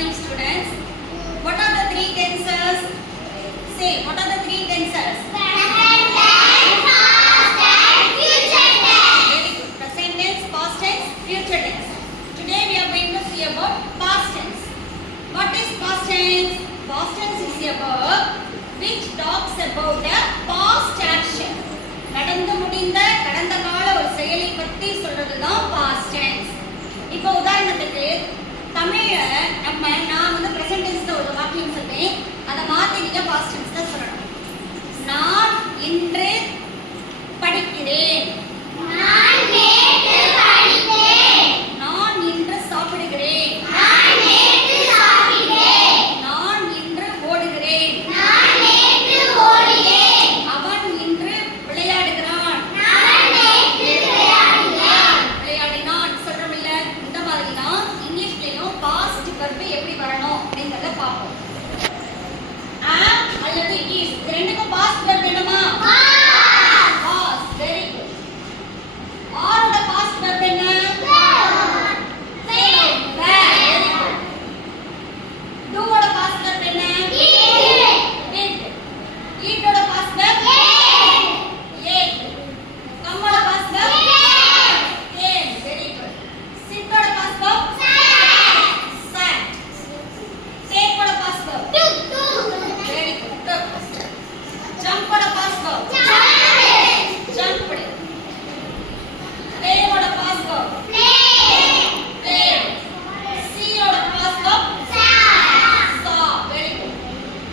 morning, students. What are the three tenses? Say, what are the three tenses? Present tense, past tense, future tense. Very good. Present tense, past tense, future tense. Today we are going to see about past tense. What is past tense? Past tense is a verb which talks about a past action. நடந்து முடிந்த கடந்த கால ஒரு செயலை பற்றி சொல்றது தான் past tense. இப்போ உதாரணத்துக்கு தமிழ்ல நான் வந்து present tense ஒரு வாக்கியம் சொல்றேன். அதை மாத்தி நீங்க past tense ல சொல்லணும். நான் இன்று படிக்கிறேன். நான் நேற்று படித்தேன். நான் இன்று சாப்பிடுகிறேன். நான் நேற்று சாப்பிட்டேன். நான் இன்று ஓடுகிறேன். நான் நேற்று ஓடினேன். அவன் இன்று விளையாடுகிறான். நான் நேற்று விளையாடினேன். விளையாடினான் சொல்றோம்ல, இந்த மாதிரி தான் இங்கிலீஷ்லயும் பாஸ்ட் வெர்ப் எப்படி வரணும் அப்படிங்கறத பார்ப்போம். am அல்லது is இது ரெண்டுக்கும் பாஸ்ட் வெர்ப் என்னமா? was. Very good. are ஓட பாஸ்ட் வெர்ப் என்ன? were. Very good. do ஓட பாஸ்ட் வெர்ப் என்ன? did. eat ஓட பாஸ்ட் வெர்ப் ate. come ஓட past verb came. Very good. sit ஓட பாஸ்ட் வெர்ப் sat. take ஓட past verb very good. took. jump ஓட past verb jumped. play ஓட past verb played. see ஓட past verb saw. very good.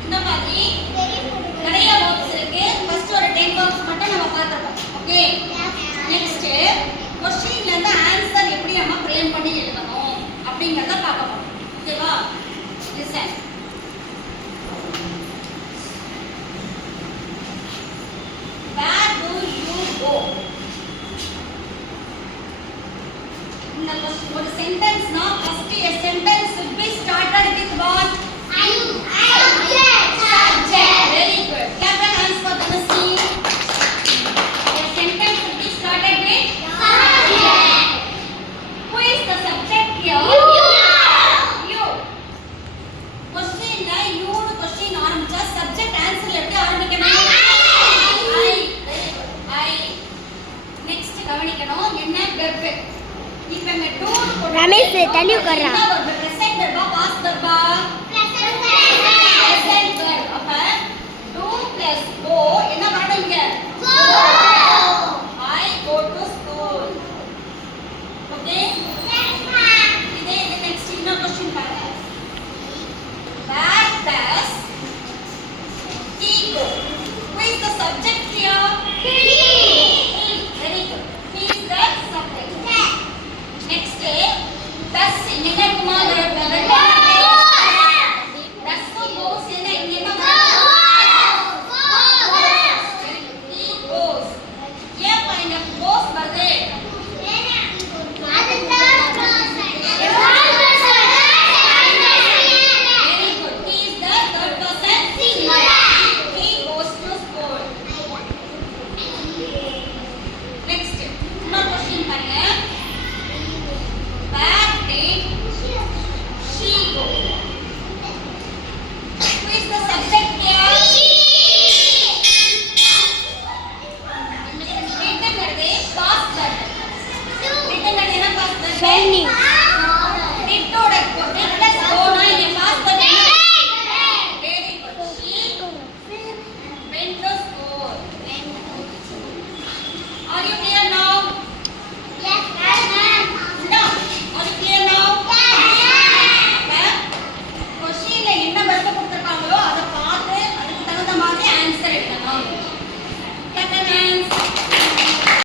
இந்த மாதிரி நிறைய verbs இருக்கு. ஃபர்ஸ்ட் ஒரு 10 verbs மட்டும் நம்ம பார்த்துறோம். ஓகே, நெக்ஸ்ட் क्वेश्चनல இருந்து ஆன்சர் எப்படி நம்ம ஃப்ரேம் பண்ணி எழுதணும் அப்படிங்கறத பார்க்க போறோம். ஓகேவா? Listen. Where do you go? இந்த ஒரு சென்டென்ஸ்னா first a sentence should be started with what? Subject. Very good. Clap your hands for Dhanasri. A sentence should be started with subject. Who is the subject here? You. Question la you னு question ஆரம்பிச்சா subject answer எப்படி ஆரம்பிக்கணும்? I. Very good. I. Next கவனிக்கணும் என்ன verb. இப்போ இந்த do ரமேஷ், தள்ளி உட்கார்றா.